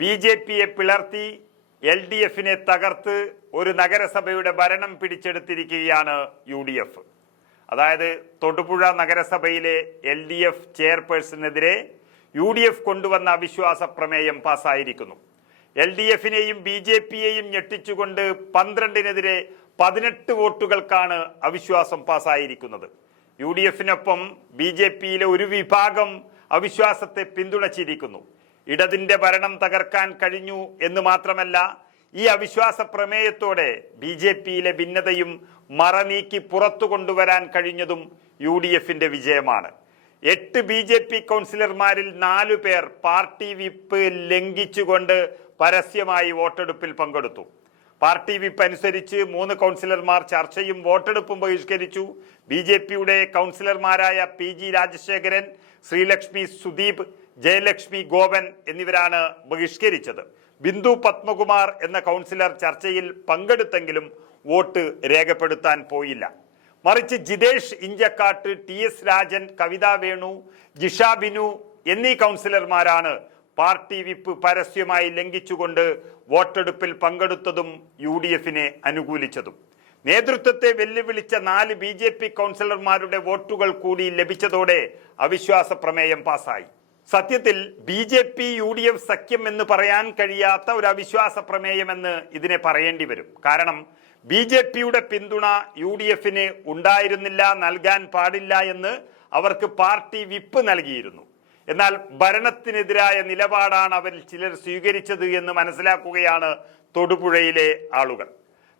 ബി.ജെ.പിയെ പിളർത്തി LDFിനെ തകർത്ത് ഒരു നഗരസഭയുടെ ഭരണം പിടിച്ചെടുത്തിരിക്കുകയാണ് UDF. അതായത് തൊടുപുഴ നഗരസഭയിലെ LDF ചെയർപേഴ്സണെതിരെ UDF കൊണ്ടുവന്ന അവിശ്വാസ പ്രമേയം പാസ്സായിരിക്കുന്നു. LDFിനെയും BJPയെയും ഞെട്ടിച്ചുകൊണ്ട് 12-നെതിരെ 18 വോട്ടുകൾക്കാണ് അവിശ്വാസം പാസ്സായിരിക്കുന്നത്. UDFിനൊപ്പം BJPയിലെ ഒരു വിഭാഗം അവിശ്വാസത്തെ പിന്തുണച്ചിരിക്കുന്നു. ഇടതിന്റെ ഭരണം തകർക്കാൻ കഴിഞ്ഞു എന്ന് മാത്രമല്ല, ഈ അവിശ്വാസ പ്രമേയത്തോടെ BJPയിലെ ഭിന്നതയും മറനീക്കി പുറത്തു കൊണ്ടുവരാൻ കഴിഞ്ഞതും UDFിന്റെ വിജയമാണ്. 8 BJP കൗൺസിലർമാരിൽ 4 പേർ പാർട്ടി വിപ്പ് ലംഘിച്ചുകൊണ്ട് പരസ്യമായി വോട്ടെടുപ്പിൽ പങ്കെടുത്തു. പാർട്ടി വിപ്പ് അനുസരിച്ച് 3 കൗൺസിലർമാർ ചർച്ചയും വോട്ടെടുപ്പും ബഹിഷ്കരിച്ചു. BJPയുടെ കൗൺസിലർമാരായ PG രാജശേഖരൻ, ശ്രീലക്ഷ്മി സുദീപ്, ജയലക്ഷ്മി ഗോപൻ എന്നിവരാണ് ബഹിഷ്കരിച്ചത്. ബിന്ദു പത്മകുമാർ എന്ന കൗൺസിലർ ചർച്ചയിൽ പങ്കെടുത്തെങ്കിലും വോട്ട് രേഖപ്പെടുത്താൻ പോയില്ല. മറിച്ച് ജിതേഷ് ഇഞ്ചക്കാട്ട്, TS രാജൻ, കവിത വേണു, ജിഷ ബിനു എന്നീ കൗൺസിലർമാരാണ് പാർട്ടി വിപ്പ് പരസ്യമായി ലംഘിച്ചുകൊണ്ട് വോട്ടെടുപ്പിൽ പങ്കെടുത്തതും UDFിനെ അനുകൂലിച്ചതും. നേതൃത്വത്തെ വെല്ലുവിളിച്ച 4 BJP കൗൺസിലർമാരുടെ വോട്ടുകൾ കൂടി ലഭിച്ചതോടെ അവിശ്വാസ പ്രമേയം പാസായി. സത്യത്തിൽ BJP UDF സഖ്യം എന്ന് പറയാൻ കഴിയാത്ത ഒരു അവിശ്വാസ പ്രമേയമെന്ന് ഇതിനെ പറയേണ്ടി വരും. കാരണം BJPയുടെ പിന്തുണ UDFിന് ഉണ്ടായിരുന്നില്ല, നൽകാൻ പാടില്ല എന്ന് അവർക്ക് പാർട്ടി വിപ്പ് നൽകിയിരുന്നു. എന്നാൽ ഭരണത്തിനെതിരായ നിലപാടാണ് അവരിൽ ചിലർ സ്വീകരിച്ചത് എന്ന് മനസ്സിലാക്കുകയാണ് തൊടുപുഴയിലെ ആളുകൾ.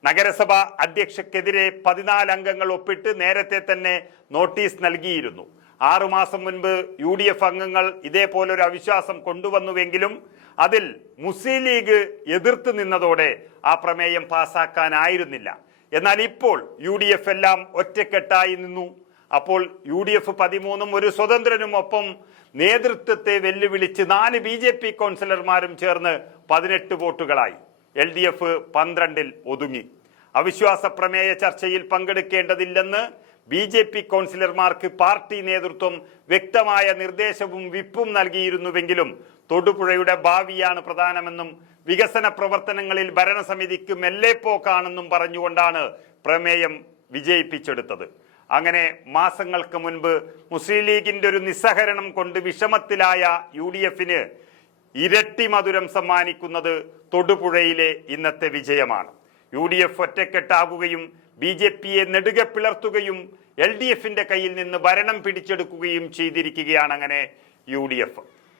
നഗരസഭ അധ്യക്ഷക്കെതിരെ 14 അംഗങ്ങൾ ഒപ്പിട്ട് നേരത്തെ തന്നെ നോട്ടീസ് നൽകിയിരുന്നു. 6 മാസം മുൻപ് UDF അംഗങ്ങൾ ഇതേപോലൊരു അവിശ്വാസം കൊണ്ടുവന്നുവെങ്കിലും അതിൽ മുസ്ലിം ലീഗ് എതിർത്ത് നിന്നതോടെ ആ പ്രമേയം പാസ്സാക്കാനായിരുന്നില്ല. എന്നാൽ ഇപ്പോൾ UDF എല്ലാം ഒറ്റക്കെട്ടായി നിന്നു. അപ്പോൾ UDF 13 ഒരു സ്വതന്ത്രനും ഒപ്പം നേതൃത്വത്തെ വെല്ലുവിളിച്ച് 4 BJP കൗൺസിലർമാരും ചേർന്ന് 18 വോട്ടുകളായി. LDF 12-ൽ ഒതുങ്ങി. അവിശ്വാസ പ്രമേയ ചർച്ചയിൽ പങ്കെടുക്കേണ്ടതില്ലെന്ന് BJP കൗൺസിലർമാർക്ക് പാർട്ടി നേതൃത്വം വ്യക്തമായ നിർദ്ദേശവും വിപ്പും നൽകിയിരുന്നുവെങ്കിലും തൊടുപുഴയുടെ ഭാവിയാണ് പ്രധാനമെന്നും വികസന പ്രവർത്തനങ്ങളിൽ ഭരണസമിതിക്ക് മെല്ലെപ്പോക്കാണെന്നും പറഞ്ഞുകൊണ്ടാണ് പ്രമേയം വിജയിപ്പിച്ചെടുത്തത്. അങ്ങനെ മാസങ്ങൾക്ക് മുൻപ് മുസ്ലിം ലീഗിന്റെ ഒരു നിസ്സഹരണം കൊണ്ട് വിഷമത്തിലായ UDFിന് ഇരട്ടി മധുരം സമ്മാനിക്കുന്നത് തൊടുപുഴയിലെ ഇന്നത്തെ വിജയമാണ്. UDF ഒറ്റക്കെട്ടാകുകയും BJPയെ നെടുകെ പിളർത്തുകയും LDFിന്റെ കയ്യിൽ നിന്ന് ഭരണം പിടിച്ചെടുക്കുകയും ചെയ്തിരിക്കുകയാണ് അങ്ങനെ UDF.